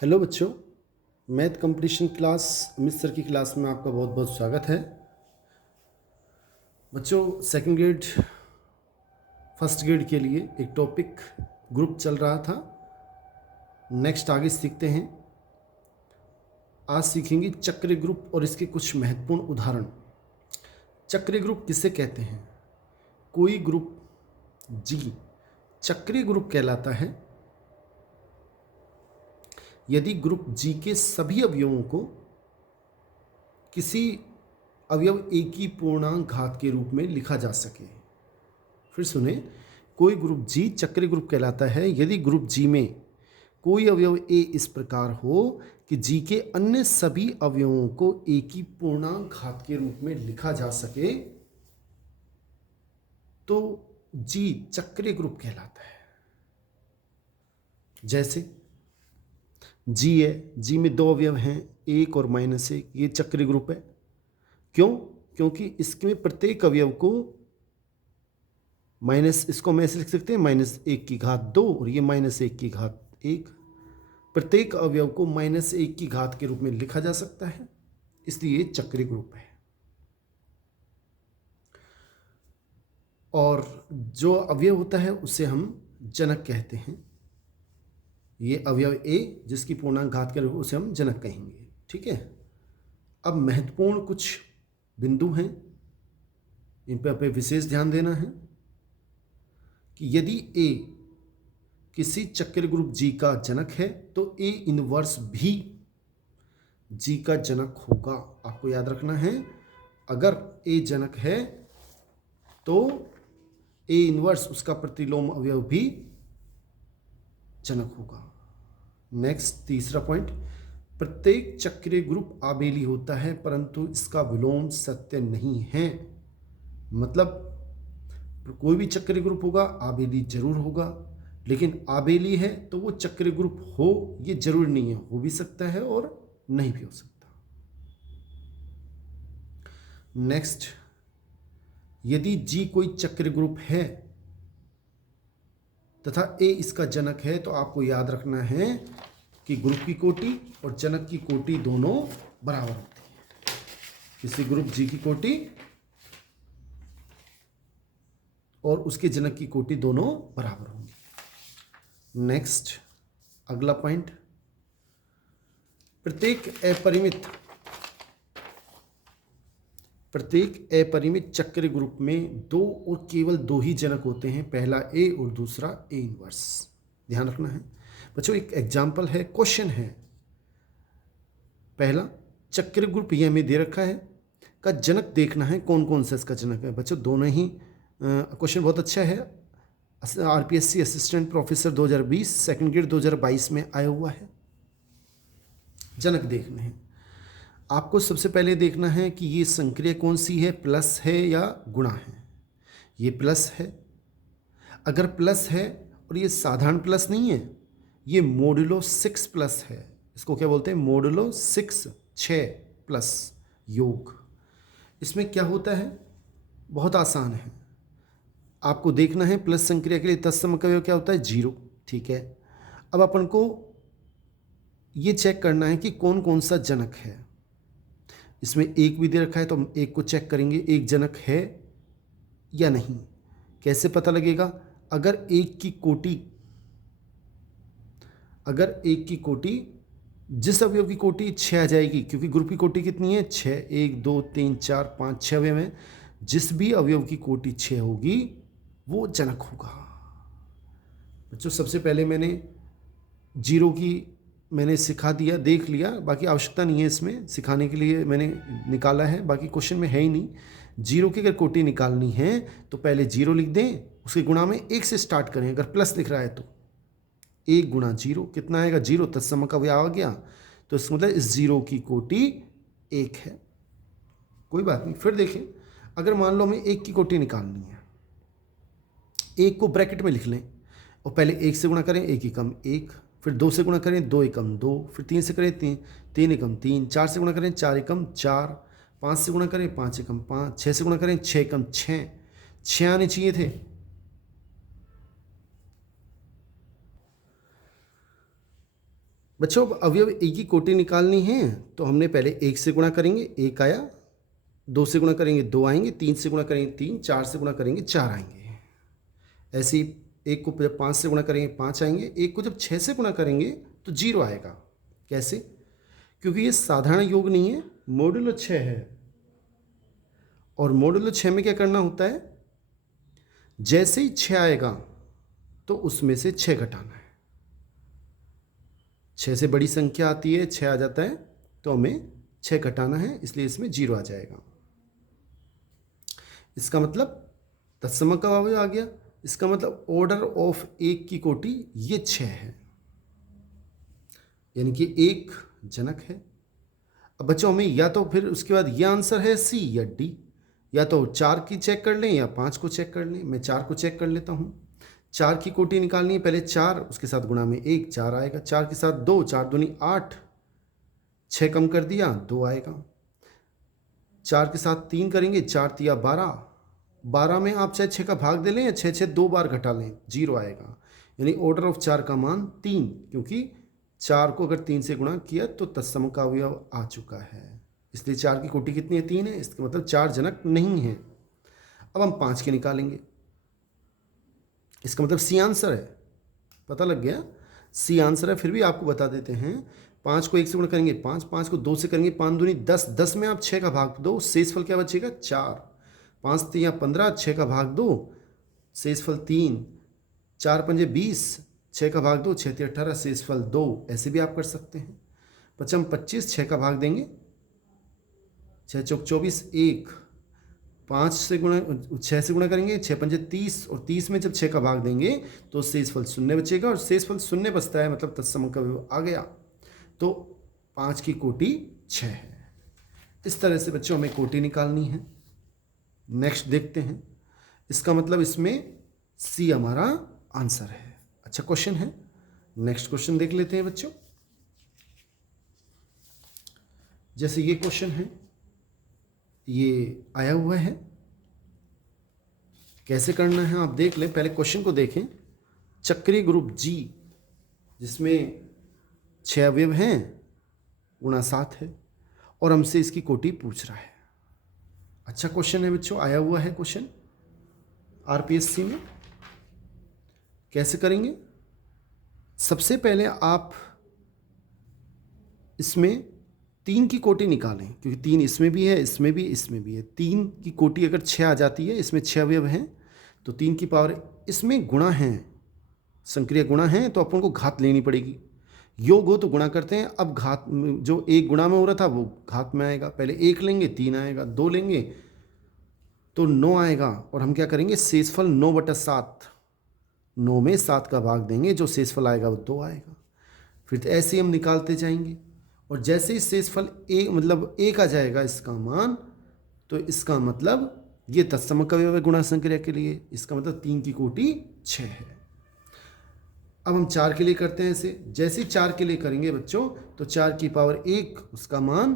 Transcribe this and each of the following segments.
Hello बच्चों, math competition class Amit sir की class में आपका बहुत बहुत स्वागत है। बच्चों, सेकंड ग्रेड फर्स्ट ग्रेड के लिए एक टॉपिक ग्रुप चल रहा था। नेक्स्ट आगे सीखते हैं। आज सीखेंगे चक्रीय ग्रुप और इसके कुछ महत्वपूर्ण उदाहरण। चक्रीय ग्रुप किसे कहते हैं? कोई ग्रुप जी चक्रीय ग्रुप कहलाता है यदि ग्रुप जी के सभी अवयवों को किसी अवयव ए की पूर्णांक घात के रूप में लिखा जा सके। फिर सुने, कोई ग्रुप जी चक्रीय ग्रुप कहलाता है यदि ग्रुप जी में कोई अवयव ए इस प्रकार हो कि जी के अन्य सभी अवयवों को ए की पूर्णांक घात के रूप में लिखा जा सके तो जी चक्रीय ग्रुप कहलाता है। जैसे जी है, जी में दो अवयव हैं, एक और -1, ये चक्रीय ग्रुप है। क्यों? क्योंकि इसमें प्रत्येक अवयव को इसको हम ऐसे लिख सकते हैं -1 की घात 2 और ये -1 की घात 1। प्रत्येक अवयव को -1 की घात के रूप में लिखा जा सकता है, इसलिए ये चक्रीय ग्रुप है। और जो अवयव होता है उसे हम जनक कहते हैं। ये अवयव ए जिसकी पूर्णांक घात के रूप में उसे हम जनक कहेंगे। ठीक है। अब महत्वपूर्ण कुछ बिंदु हैं, इन पर हमें विशेष ध्यान देना है कि यदि ए किसी चक्रीय ग्रुप जी का जनक है तो ए इनवर्स भी जी का जनक होगा। आपको याद रखना है, अगर ए जनक है तो ए इनवर्स उसका प्रतिलोम अवयव भी जनक होगा। नेक्स्ट तीसरा पॉइंट, प्रत्येक चक्रीय ग्रुप आबेली होता है परंतु इसका विलोम सत्य नहीं है। मतलब कोई भी चक्रीय ग्रुप होगा आबेली जरूर होगा, लेकिन आबेली है तो वो चक्रीय ग्रुप हो ये जरूरी नहीं है, हो भी सकता है और नहीं भी हो सकता। नेक्स्ट, यदि जी कोई चक्रीय ग्रुप है तथा ए इसका जनक है तो आपको याद रखना है कि ग्रुप की कोटि और जनक की कोटि दोनों बराबर होती है। किसी ग्रुप जी की कोटि और उसके जनक की कोटि दोनों बराबर होंगी। नेक्स्ट अगला पॉइंट, प्रत्येक अपरिमित चक्रीय ग्रुप में दो और केवल दो ही जनक होते हैं, पहला ए और दूसरा ए इनवर्स। ध्यान रखना है बच्चों। एक एग्जाम्पल है, क्वेश्चन है। पहला चक्रीय ग्रुप ये हमें दे रखा है, का जनक देखना है कौन कौन सा इसका जनक है। बच्चों दोनों ही क्वेश्चन बहुत अच्छा है, RPSC assistant professor 2020 second grade 2022 में आया हुआ है। जनक देखने हैं। आपको सबसे पहले देखना है कि ये संक्रिया कौन सी है, प्लस है या गुणा है। ये प्लस है। अगर प्लस है और ये साधारण प्लस नहीं है, ये मोडुलो 6 प्लस है। इसको क्या बोलते हैं? मोडुलो 6 प्लस योग। इसमें क्या होता है? बहुत आसान है। आपको देखना है प्लस संक्रिया के लिए तत्सम अवयव क्या होता है? 0। ठीक है। अब अपन को ये चेक करना है कि कौन कौन सा जनक है। इसमें एक भी दे रखा है तो हम एक को चेक करेंगे, एक जनक है या नहीं। कैसे पता लगेगा? अगर एक की कोटि जिस अवयव की कोटि 6 आ जाएगी, क्योंकि ग्रुप की कोटि कितनी है? 6। 1 2 3 4 5 6 अवयव हैं, जिस भी अवयव की कोटि 6 होगी वो जनक होगा। बच्चों सबसे पहले मैंने 0 की मैंने सिखा दिया, देख लिया, बाकी आवश्यकता नहीं है इसमें सिखाने के लिए, मैंने निकाला है, बाकी क्वेश्चन में है ही नहीं। 0 की अगर कोटि निकालनी है तो पहले 0 लिख दें, उसके गुणा में 1 से स्टार्ट करें। अगर प्लस लिख रहा है तो 1 गुणा 0 कितना आएगा? 0। तत्सम का अवयव आ गया, तो इसका मतलब इस 0 की कोटि 1 है। कोई बात नहीं। फिर देखें, अगर मान लो हमें 1 की कोटि निकालनी है, 1 को ब्रैकेट में लिख लें और पहले 1 से गुणा करें, 1 एकम 1, फिर 2 से गुणा करें, 2 एकम 2, फिर 3 से करें 3 एकम 3, 4 से गुणा करें 4 एकम 4, 5 से गुणा करें 5 एकम 5, 6 से गुणा करें 6 एकम 6। 6 आने चाहिए थे। बच्चों अब अवयव एक की कोटि निकालनी है तो हमने पहले 1 से गुणा करेंगे, 1 आया। 2 से गुणा करेंगे 2 आएंगे, 3 से गुणा करेंगे 3, 4 से गुणा करेंगे 4 आएंगे। ऐसे ही 1 को जब 5 से गुणा करेंगे 5 आएंगे, 1 को जब 6 से गुणा करेंगे तो 0 आएगा। कैसे? क्योंकि ये साधारण योग नहीं है, मॉड्यूलो 6 है। और मॉड्यूलो 6 में क्या करना होता है, जैसे ही 6 आएगा तो उसमें से 6 घटाना है। 6 से बड़ी संख्या आती है, 6 आ जाता है तो हमें 6 घटाना है, इसलिए इसमें 0 आ जाएगा। इसका मतलब तत्समक का अवयव आ गया। इसका मतलब ऑर्डर ऑफ 1 की कोटि ये 6 है, यानी कि 1 जनक है। अब बच्चों हमें या तो फिर उसके बाद ये आंसर है सी या डी, या तो 4 की चेक कर लें या 5 को चेक कर लें। मैं 4 को चेक कर लेता हूँ। 4 की कोटि निकालनी है, पहले 4 उसके साथ गुणा में 1 4 आएगा, 4 के साथ 2 4 दूनी 8, 6 कम कर दिया 2 आएगा। 4 के साथ 3 करेंगे, 4 तिया 12, 12 में आप चाहे 6 का भाग दे लें या 6 2 बार घटा लें, 0 आएगा। यानी ऑर्डर ऑफ 4 का मान 3, क्योंकि 4 को अगर 3 से गुणा किया तो तत्सम का अवयव आ चुका है। इसलिए 4 की कोटि कितनी है, 3 है। इसका मतलब 4 जनक नहीं है। अब हम 5 के निकालेंगे, इसका मतलब सी आंसर है। पता लग गया, सी आंसर है। फिर भी आपको बता देते हैं, 5 को 1 से गुणा करेंगे 5, 5 को 2 से करेंगे 5 दूनी 10, 10 में आप 6 का भाग दो, शेषफल क्या बचेगा 4, 5 तिया 15, 6 का भाग दो, शेषफल 3, 4 पंजे 20, 6 का भाग दो, 6 तिया 18, शेषफल 2। ऐसे भी आप कर सकते हैं। 5 25, 6 का भाग देंगे, 6 चौक 24, 1, 5 से गुणा 6 से गुणा करेंगे, 6 पंजे 30, और 30 में जब 6 का भाग देंगे तो शेषफल 0 बचेगा, और शेषफल 0 बचता है मतलब तत्सम का अवयव आ गया। तो 5 की कोटि 6 है। इस तरह से बच्चों हमें कोटि निकालनी है। नेक्स्ट देखते हैं। इसका मतलब इसमें सी हमारा आंसर है। अच्छा क्वेश्चन है। नेक्स्ट क्वेश्चन देख लेते हैं बच्चों। जैसे ये क्वेश्चन है, ये आया हुआ है, कैसे करना है आप देख लें। पहले क्वेश्चन को देखें। चक्रीय ग्रुप जी जिसमें 6 अवयव हैं, गुणा 7 है, और हमसे इसकी कोटि पूछ रहा है। अच्छा क्वेश्चन है बच्चों, आया हुआ है क्वेश्चन आरपीएससी में। कैसे करेंगे? सबसे पहले आप इसमें 3 की कोटि निकालें, क्योंकि 3 इसमें भी है, इसमें भी, इसमें भी है। 3 की कोटि अगर 6 आ जाती है, इसमें 6 अवयव हैं, तो 3 की पावर, इसमें गुणा है, संक्रिय गुणा है, तो अपन को घात लेनी पड़ेगी। योग हो तो गुणा करते हैं। अब घात जो 1 गुणा में हो रहा था वो घात में आएगा। पहले 1 लेंगे 3 आएगा, 2 लेंगे तो 9 आएगा, और हम क्या करेंगे, शेषफल 9/7, 9 में 7 का भाग देंगे, जो शेषफल आएगा वो 2 आएगा। फिर ऐसे ही हम निकालते जाएंगे, और जैसे ही शेषफल 1 आ जाएगा इसका मान, तो इसका मतलब ये तत्सम का अवयव है गुणा संक्रिया के लिए। इसका मतलब 3 की कोटि 6 है। अब हम 4 के लिए करते हैं ऐसे। जैसे ही 4 के लिए करेंगे बच्चों, तो 4 की पावर 1 उसका मान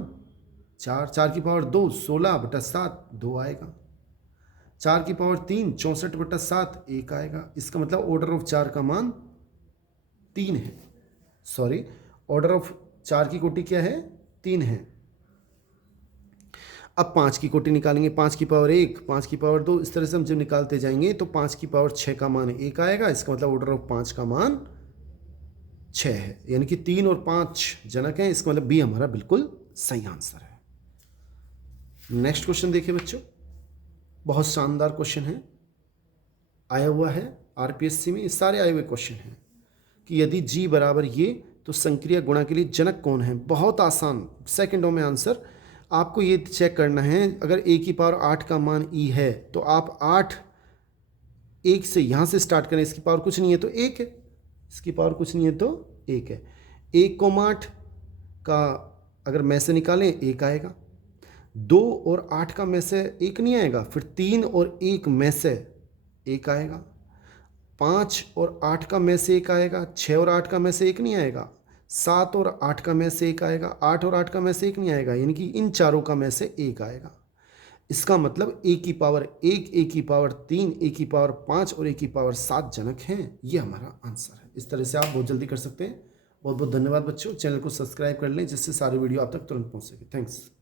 4, 4 की पावर 2 16/7 2 आएगा, 4 की पावर 3 64/7 1 आएगा। इसका मतलब ऑर्डर ऑफ 4 का मान 3 है। सॉरी, ऑर्डर ऑफ 4 की कोटि क्या है, 3 है। अब 5 की कोटि निकालेंगे। 5 की पावर 1, 5 की पावर 2, इस तरह से हम जब निकालते जाएंगे तो 5 की पावर 6 का मान 1 आएगा। इसका मतलब ऑर्डर ऑफ 5 का मान 6 है, यानी कि 3 और 5 जनक हैं। इसका मतलब बी हमारा बिल्कुल सही आंसर है। नेक्स्ट क्वेश्चन देखिए बच्चों, बहुत शानदार क्वेश्चन है, आया हुआ है आरपीएससी में। ये सारे आए हुए क्वेश्चन हैं कि यदि जी बराबर ये, तो संक्रिया गुणा के लिए जनक कौन है। बहुत आसान, सेकंडों में आंसर। आपको ये चेक करना है, अगर a की पावर 8 का मान e है, तो आप 8 1 से यहाँ से स्टार्ट करें। इसकी पावर कुछ नहीं है तो 1 है, इसकी पावर कुछ नहीं है तो 1 है। 1, 8 का अगर में से निकालें 1 आएगा, 2 और 8 का में से 1 नहीं आएगा, फिर 3 और 1 में से 1 आएगा, 5 और 8 का में से 1 आएगा, 6 और 8 का में से 1 नहीं आएगा, 7 और 8 का में से 1 आएगा, 8 और 8 का में से 1 नहीं आएगा, यानी कि इन चारों का में से 1 आएगा। इसका मतलब a की पावर 1, a की पावर 3, a की पावर 5 और a की पावर 7 जनक हैं। ये हमारा आंसर है। इस तरह से आप बहुत जल्दी कर सकते हैं बहुत बहुत धन्यवाद बच्चों। चैनल को सब्सक्राइब कर लें जिससे सारी वीडियो आप तक तुरंत पहुंच सके। थैंक्स।